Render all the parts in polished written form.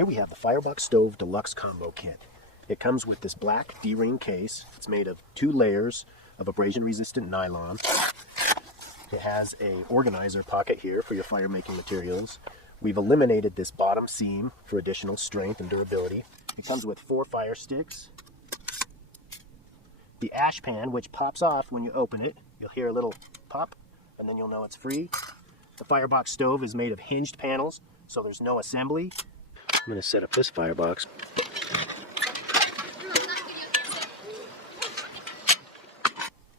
Here we have the Firebox Stove Deluxe Combo Kit. It comes with this black D-ring case. It's made of 2 layers of abrasion-resistant nylon. It has an organizer pocket here for your fire-making materials. We've eliminated this bottom seam for additional strength and durability. It comes with 4 fire sticks. The ash pan, which pops off when you open it. You'll hear a little pop, and then you'll know it's free. The Firebox stove is made of hinged panels, so there's no assembly. I'm going to set up this firebox.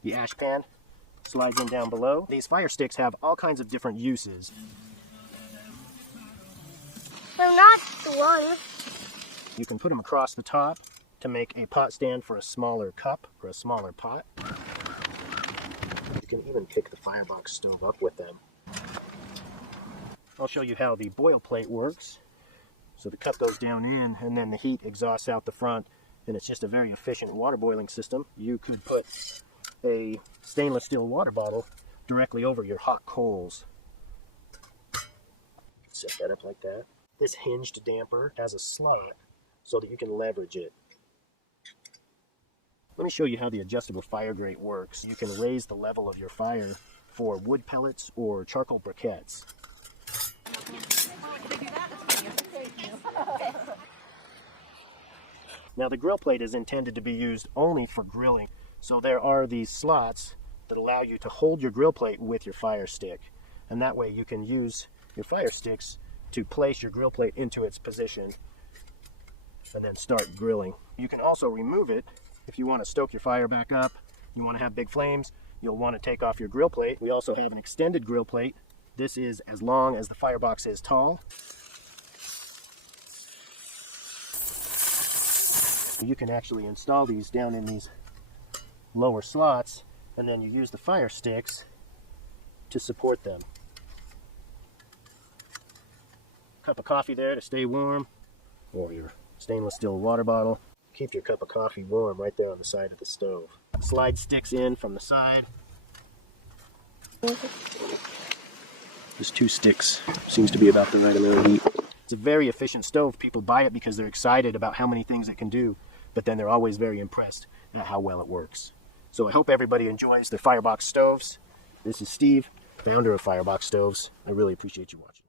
The ash pan slides in down below. These fire sticks have all kinds of different uses. They're not the one. You can put them across the top to make a pot stand for a smaller cup or a smaller pot. You can even pick the firebox stove up with them. I'll show you how the boil plate works. So the cup goes down in, and then the heat exhausts out the front, and it's just a very efficient water boiling system. You could put a stainless steel water bottle directly over your hot coals. Set that up like that. This hinged damper has a slot so that you can leverage it. Let me show you how the adjustable fire grate works. You can raise the level of your fire for wood pellets or charcoal briquettes. Now the grill plate is intended to be used only for grilling, so there are these slots that allow you to hold your grill plate with your fire stick, and that way you can use your fire sticks to place your grill plate into its position and then start grilling. You can also remove it if you want to stoke your fire back up, you want to have big flames, you'll want to take off your grill plate. We also have an extended grill plate. This is as long as the firebox is tall. You can actually install these down in these lower slots, and then you use the fire sticks to support them. Cup of coffee there to stay warm, or your stainless steel water bottle. Keep your cup of coffee warm right there on the side of the stove. Slide sticks in from the side. Just 2 sticks. Seems to be about the right amount of heat. It's a very efficient stove. People buy it because they're excited about how many things it can do, but then they're always very impressed at how well it works. So I hope everybody enjoys their Firebox stoves. This is Steve, founder of Firebox Stoves. I really appreciate you watching.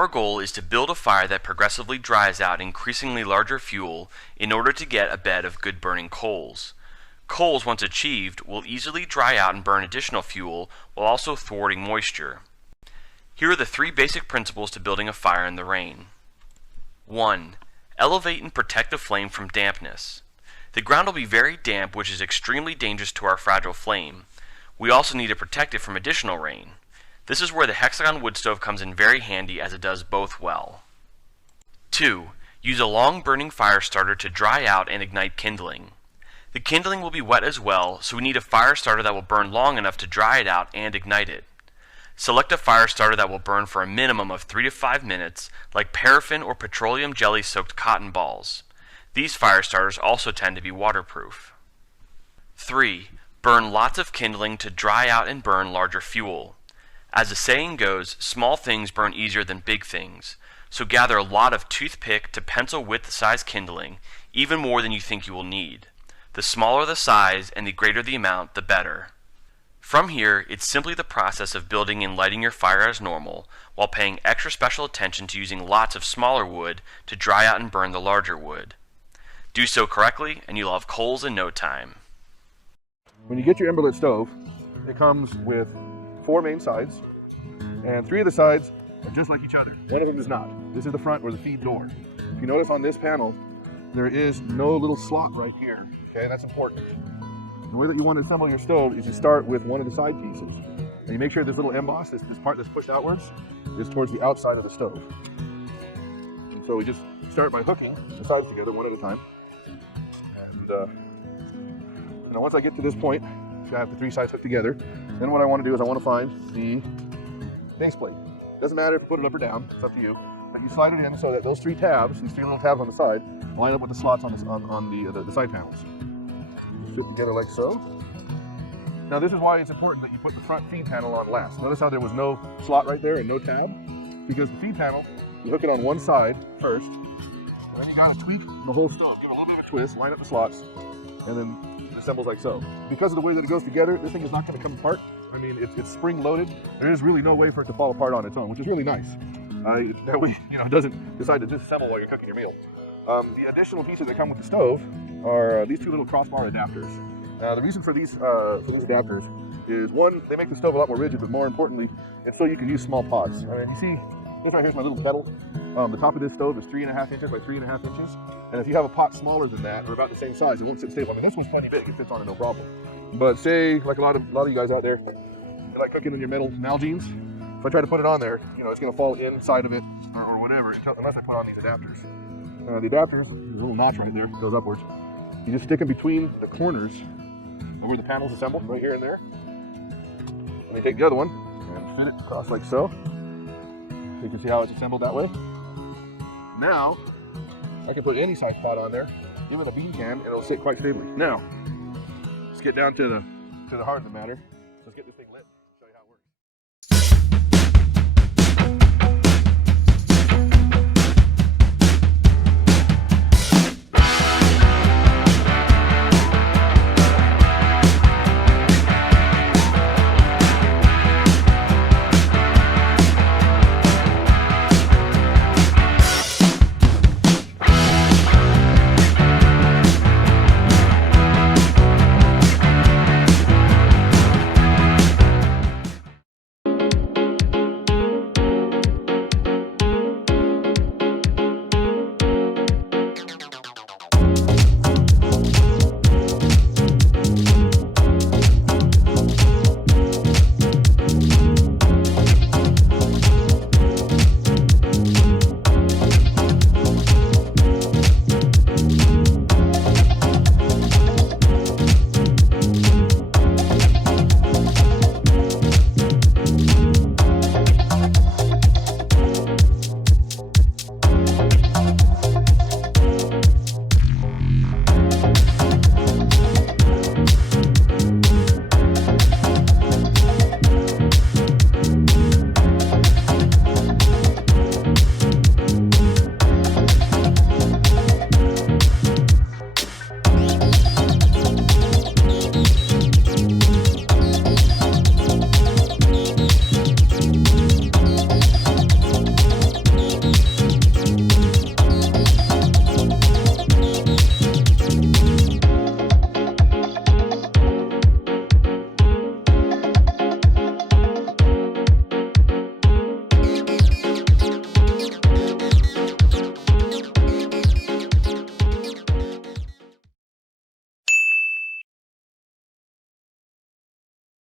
Our goal is to build a fire that progressively dries out increasingly larger fuel in order to get a bed of good burning coals. Coals, once achieved, will easily dry out and burn additional fuel while also thwarting moisture. Here are the 3 basic principles to building a fire in the rain. 1. Elevate and protect the flame from dampness. The ground will be very damp, which is extremely dangerous to our fragile flame. We also need to protect it from additional rain. This is where the hexagon wood stove comes in very handy, as it does both well. 2. Use a long burning fire starter to dry out and ignite kindling. The kindling will be wet as well, so we need a fire starter that will burn long enough to dry it out and ignite it. Select a fire starter that will burn for a minimum of 3 to 5 minutes, like paraffin or petroleum jelly soaked cotton balls. These fire starters also tend to be waterproof. 3. Burn lots of kindling to dry out and burn larger fuel. As the saying goes, small things burn easier than big things, so gather a lot of toothpick to pencil width size kindling, even more than you think you will need. The smaller the size and the greater the amount, the better. From here, it's simply the process of building and lighting your fire as normal, while paying extra special attention to using lots of smaller wood to dry out and burn the larger wood. Do so correctly, and you'll have coals in no time. When you get your Emberlit stove, it comes with 4 main sides, and 3 of the sides are just like each other. One of them is not. This is the front or the feed door. If you notice on this panel, there is no little slot right here. Okay, that's important. The way that you want to assemble your stove is you start with one of the side pieces, and you make sure this little emboss, this part that's pushed outwards, is towards the outside of the stove. And so we just start by hooking the sides together one at a time. And once I get to this point, I have the 3 sides hooked together. Then what I want to do is I want to find the base plate. Doesn't matter if you put it up or down, it's up to you. But you slide it in so that those 3 tabs, these 3 little tabs on the side, line up with the slots on the side panels. Fit together like so. Now this is why it's important that you put the front feed panel on last. Notice how there was no slot right there and no tab? Because the feed panel, you hook it on one side first, and then you gotta tweak the whole stove. Give it a little bit of a twist, line up the slots, and then it assembles like so. Because of the way that it goes together, this thing is not gonna come apart. I mean, it's spring loaded. There is really no way for it to fall apart on its own, which is really nice. That way, it doesn't decide to disassemble while you're cooking your meal. The additional pieces that come with the stove are these 2 little crossbar adapters. Now, the reason for these adapters is, one, they make the stove a lot more rigid, but more importantly, it's so you can use small pots. I mean, you see, here's my little pedal. The top of this stove is 3.5 inches by 3.5 inches, and if you have a pot smaller than that, or about the same size, it won't sit stable. I mean, this one's plenty big; it fits on it no problem. But say, like a lot of you guys out there, you like cooking in your metal Nalgene's. If I try to put it on there, it's going to fall inside of it or whatever, unless I put on these adapters. The adapters, there's a little notch right there, goes upwards. You just stick them between the corners of where the panel's assembled, right here and there. Let me take the other one and fit it across like so. You can see how it's assembled that way. Now, I can put any size pot on there, even a bean can, and it'll sit quite stably. Now, let's get down to the heart of the matter. Let's get this thing lit.